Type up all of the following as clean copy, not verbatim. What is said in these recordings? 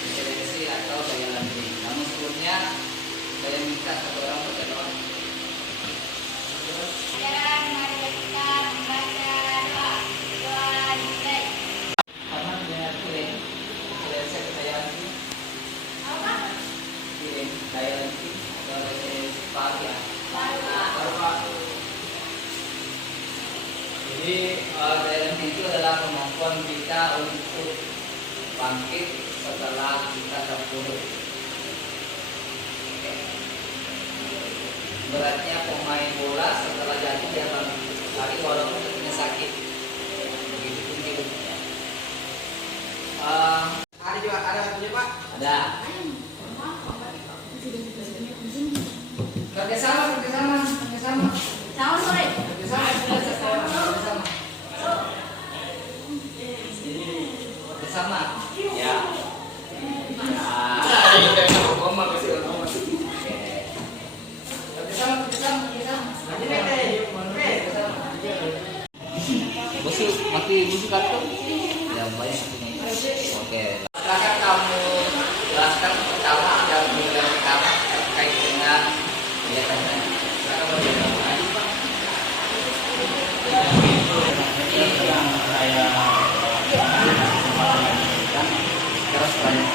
residensi atau daya landing. Namun sebelumnya saya minta satu orang berdoa. Sekarang mari kita membaca doa. Doa dimulai. Karena dia kirim residensi atau daya landing. Apa? Kirim daya landing atau residensi pagi ya. Jadi daya landing itu adalah kemampuan kita untuk bangkit setelah kita terpuruk. Beratnya pemain bola setelah jatuh dia bangkit lari walaupun kakinya sakit. Begitu pun hidupnya. Ada juga, ada satunya Pak. Ada. Kerjasama. Sahur sore. Kerjasama. Ya. Busuk kartu? Ya banyak ini. Oke. Silakan kamu jelaskan pertama yang nilai pertama terkait dengan kegiatannya. Silakan bagaimana? Ini yang saya terus banyak.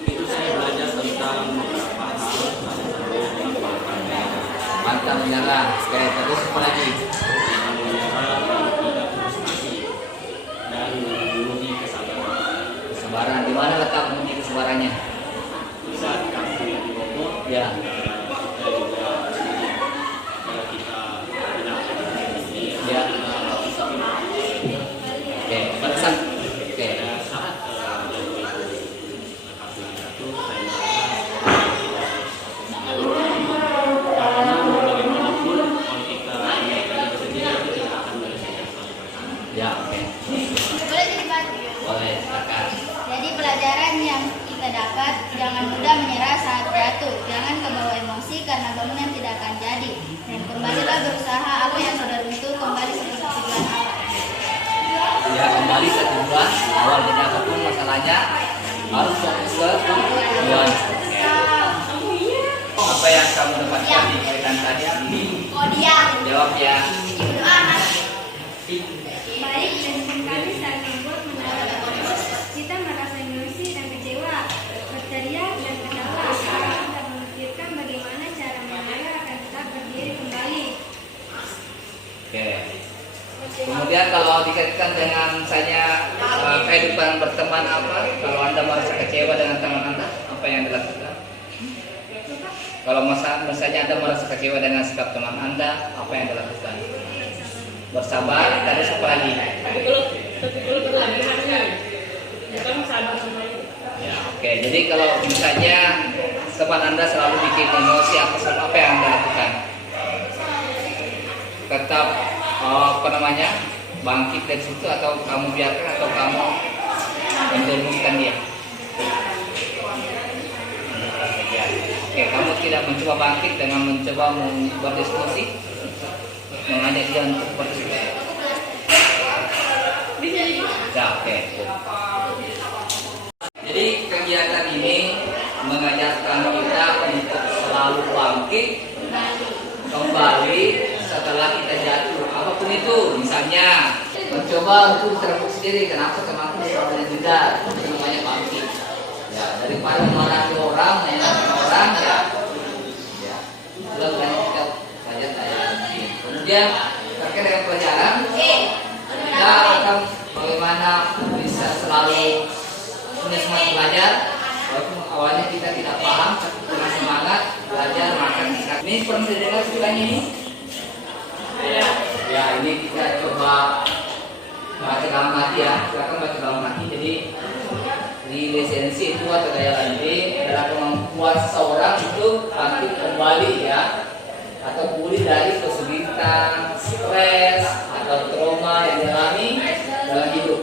Itu saya belajar tentang beberapa hal Mantap menyerah. Oke, terus apa lagi? tidak frustasi dan menguji kesabaran. Kesabaran. Di mana letak menguji kesabarannya? Saat kamu di Bogor, Ya. kita juga kalau kita tidak ini, Ya. kita harus Oke, pesan. Oke. saat itu saya karena bagaimanapun kalau kita sendiri itu tidak akan menyelesaikan Ya, oke. Boleh cepat. Boleh, silakan. Jadi pelajaran yang kita dapat, jangan mudah menyerah saat jatuh, jangan kebawa emosi karena bangunan tidak akan jadi, dan kembalilah berusaha apa yang sudah runtuh kembali seperti tujuan awal. Ya, kembali ke tujuan awal. Jadi apapun masalahnya harus fokus ke tujuan. Apa yang kamu dapatkan di kaitan tadi? Oh dia. Jawab ya. Berdoa mas. Baik dan kembali saat membuat menara terus, kita merasa emosi dan kecewa, berteriak dan ketawa karena kita memikirkan bagaimana cara menara akan tetap berdiri kembali. Oke. Kemudian kalau dikaitkan dengan misalnya kehidupan berteman apa? Kalau Anda merasa kecewa dengan teman Anda, apa yang dilakukan? Kalau misalnya Anda merasa kecewa dengan sikap teman Anda, apa yang dilakukan? Bersabar, terus apa lagi? Ya, oke. Jadi kalau misalnya teman Anda selalu bikin emosi, apa yang Anda lakukan? Tetap bangkit dari situ, atau kamu biarkan, atau kamu menjerumuskan dia? Oke, kamu tidak mencoba bangkit dengan mencoba berdiskusi, mengajak dia untuk berdiskusi. Ya, oke. Jadi kegiatan ini mengajarkan kita untuk selalu bangkit kembali setelah kita jatuh, apapun itu. Misalnya mencoba untuk terpukul sendiri, kenapa temanku selalu tidak, itu namanya bangkit. Ya, daripada marahi orang, orang ya. Itulah gunanya kita belajar daya landing. Kemudian terkait dengan pelajaran, kita akan bagaimana bisa selalu punya semangat belajar. Walaupun awalnya kita tidak paham, tapi dengan semangat belajar maka kita. Ini pernah didengar istilah ini? Ya, ini kita coba baca dalam hati ya. Silakan baca dalam hati. Jadi di lisensi itu atau daya landing adalah kemampuan seseorang itu bangkit kembali ya, atau pulih dari kesulitan, stres atau trauma yang dialami dalam hidup.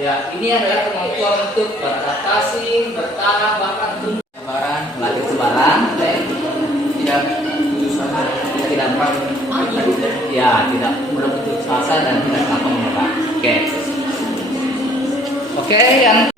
Ya, ini adalah kemampuan untuk beradaptasi, bertahan, bahkan untuk kesabaran, melatih kesabaran, tidak pernah Ya, tidak mudah putus asa dan tidak gampang menyerah. Oke. Oke, yang